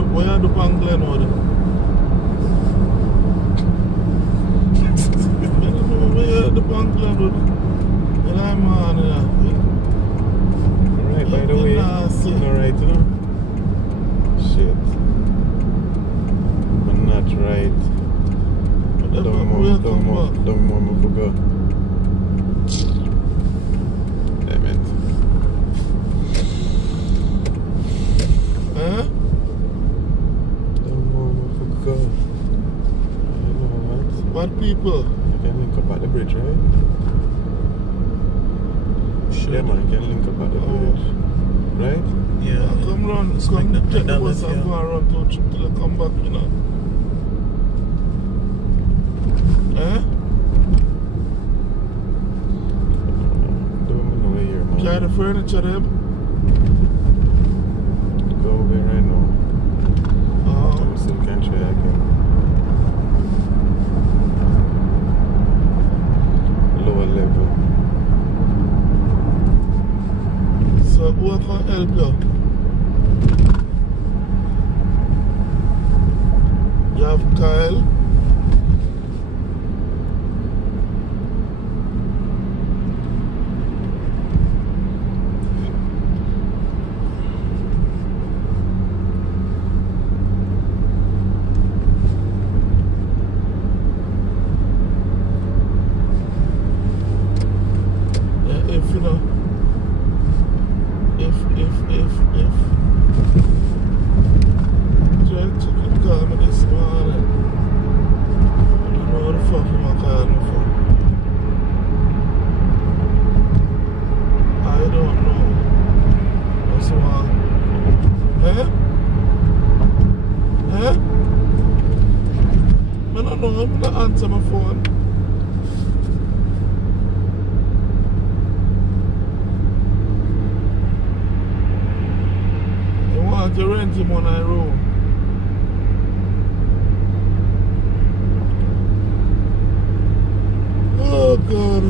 you do on Glenwood? I don't know where you do on Glenwood. And I'm on Right, by the way, alright, you know? Shit. I'm not right. Don't move, go. Damn it. Huh? Don't move, go. You know what? What people? You can link up at the bridge, right? Sure. Yeah, man, you can link up at the bridge. Right? Yeah. Come run, come take the bus and go and run to a trip till I come back, you know. Huh? Don't know where you're, man. Carry the furniture, them? Go away right now. I'm still can't try again. Lower level. So who can help you? You have Kyle? I'm not answer my phone. I want to rent him on my room. Oh God.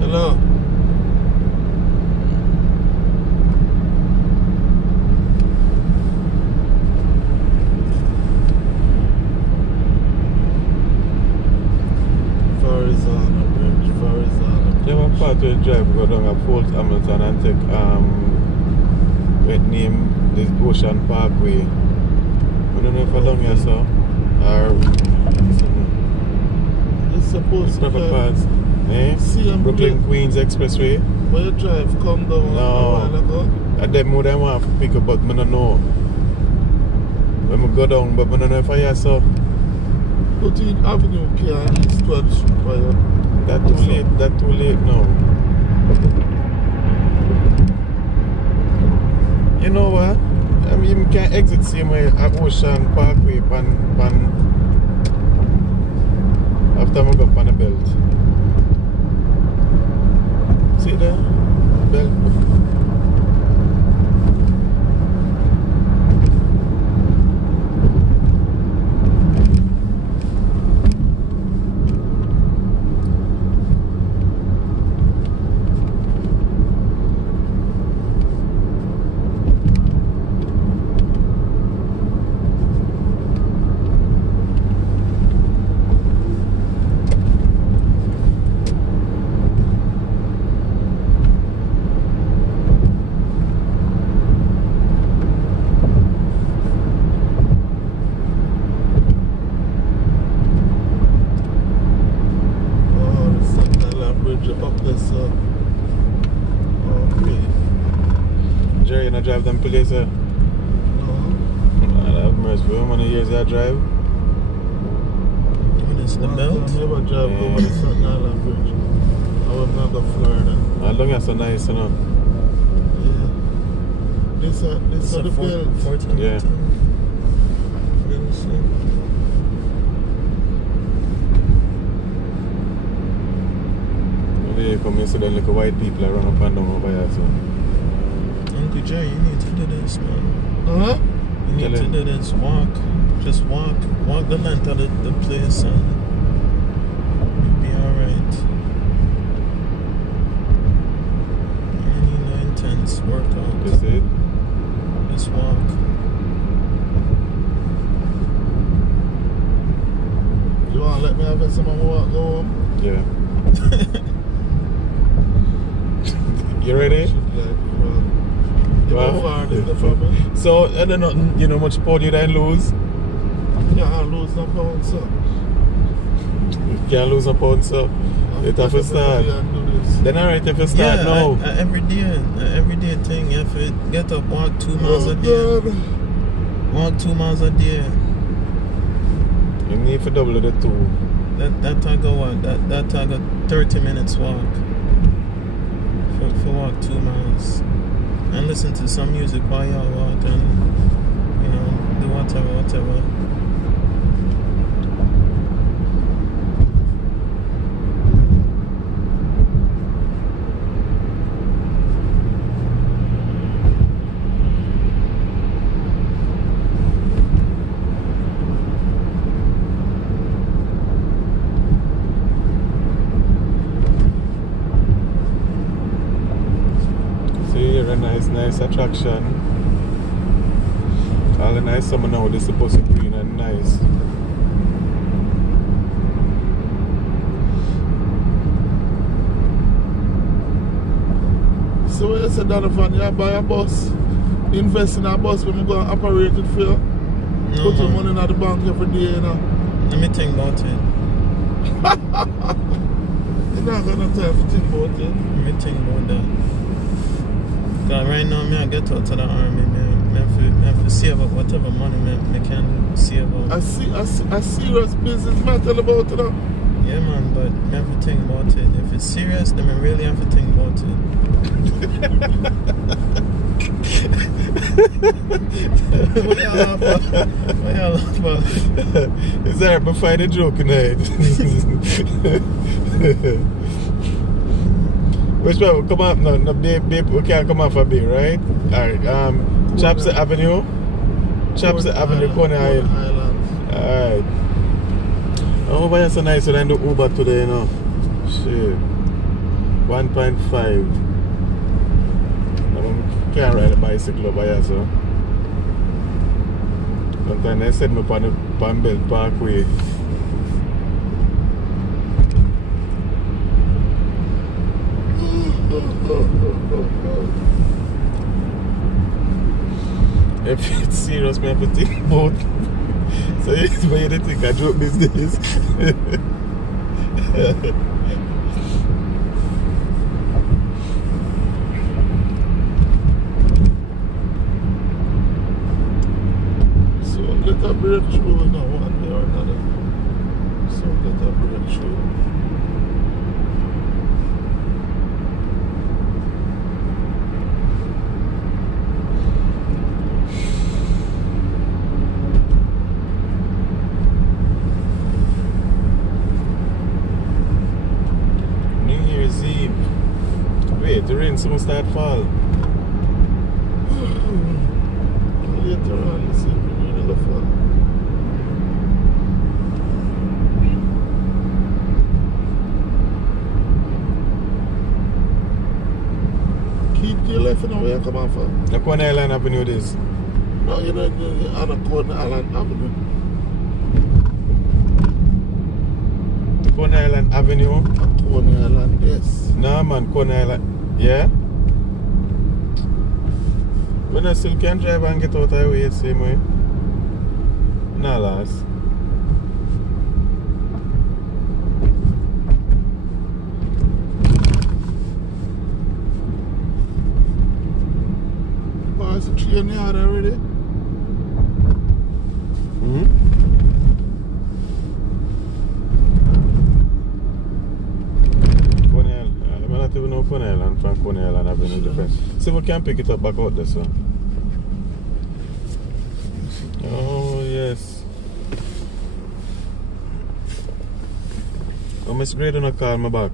Hello. Verrazzano. Yeah, one part of the drive go down a Fort Hamilton and take what name this Ocean Parkway. I don't know if I down here, so or it's supposed to be parts. Brooklyn Queens Expressway. Where you drive come down a while ago? And them more than want to pick up, but I don't know. When I go down, but I don't know if I hear so. But in Avenue K and East 12th Street for you. That's too late now. You know what? I mean, you can exit same way at Ocean Parkway after I go up on the belt. See there? Belt. Jerry, you not drive them places? No. I have mercy for how many years I drive? When it's the belt? I never drive over the Staten Island Bridge. I will not go to Florida. How long is so nice, you know? Yeah. this is the belt. 14, Yeah. 18. They come and see the little white people that run up and down over here, so. Uncle Jerry, you need to do this, man. Uh-huh. You need to do this. Walk. Just walk. Walk the length of the place and you'll be alright. You need no intense workout. That's it? Just walk. You want to let me have some more walk home? Yeah. You ready? So, I don't know, you know much pound you then lose? Yeah, I lose no pound, sir. You can't lose a pound, so it have to start. Then alright, if you start now. Every day thing. You have to get up, walk 2 miles a day. Walk 2 miles a day. You need to double the 2. That I go what? That I go 30 minutes walk. For walk 2 miles. And listen to some music while y'all walk and, you know, do whatever. Nice attraction. All the nice summer now, this is supposed to be green and nice. So what you said, Donovan, you buy a bus, invest in a bus when we go and operate it for you? Put your money in the bank every day, you know? Let me think about it. You're not going to have time to think about it. Let me think about that. Because right now, I get out to the army, I have to save up whatever money I can save up. A serious business, man, tell about it. Yeah, man, but I have to think about it. If it's serious, then I really have to think about it. What y'all laugh about? Is that before the joke tonight? Which way? Come up? No, babe, we can't come off a bit, right? Alright, Chapsett Avenue. Chapsett Avenue, Coney Island. Alright. Oh, but it's so nice, so then do Uber today, you know. Shit. 1.5. I can't ride a bicycle over here, so. Sometimes they send me on the Palmbelt Parkway. If it's serious, I have to think about. So it's why you think I joke these days. So let her break through now, one way or another. So let her break through. Wait, the rain soon start fall. Later on, you see, rain will fall. Keep to your left, you know where you come on from. The Coney Island Avenue this. No, you're not on the Coney Island Avenue. Coney Island Avenue? Coney Island, yes. No man, Coney Island. Yeah? When I still can drive and get out of the way, same way. No loss. Oh, it's a tree in the yard already. Hmm? Coney Island. I don't even know Coney Island from Coney Island Avenue different. So we can pick it up back out there, so. Oh, yes. Oh, Miss Gray don't call me back.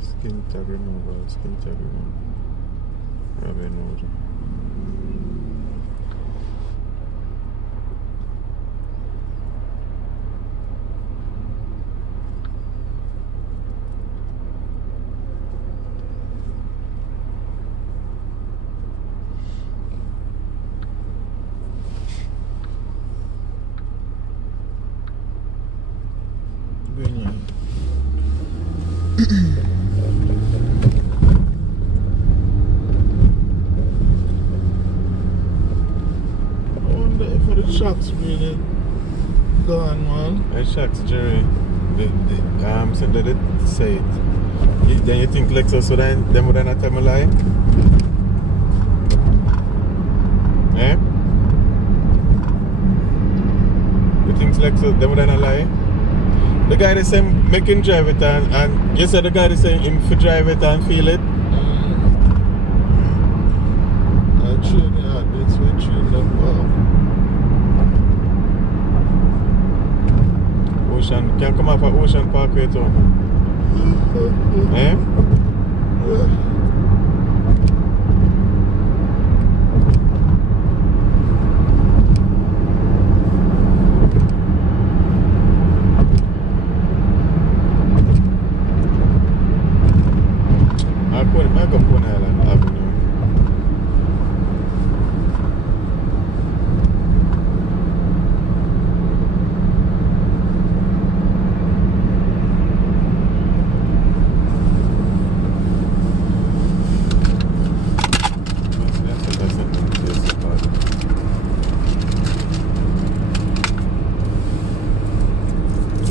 Skin tag removal, skin tag removal. Probably knows. Green light. I wonder if the shocks really gone, man. Hey, shucks, Jerry. So did it say it. Then you think Lexus would them would not tell me lie? Eh? You think Lexus them would not lie? The guy is saying make him drive it and you said the guy is saying him to drive it and feel it. I train the heartbeats when train them well. Ocean can come off of Ocean Parkway too. Eh? Yeah. I go Pune Island Avenue.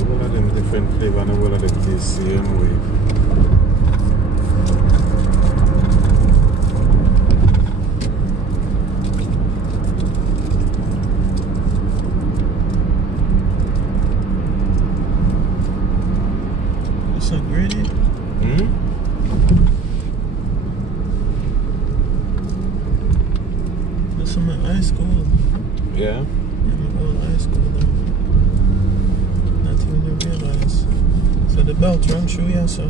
All of them different flavor and all of them taste same way. It's so gritty. That's from my high school. Yeah? Yeah, my old high school though. Not even you realize. So the belt run through, yeah, so.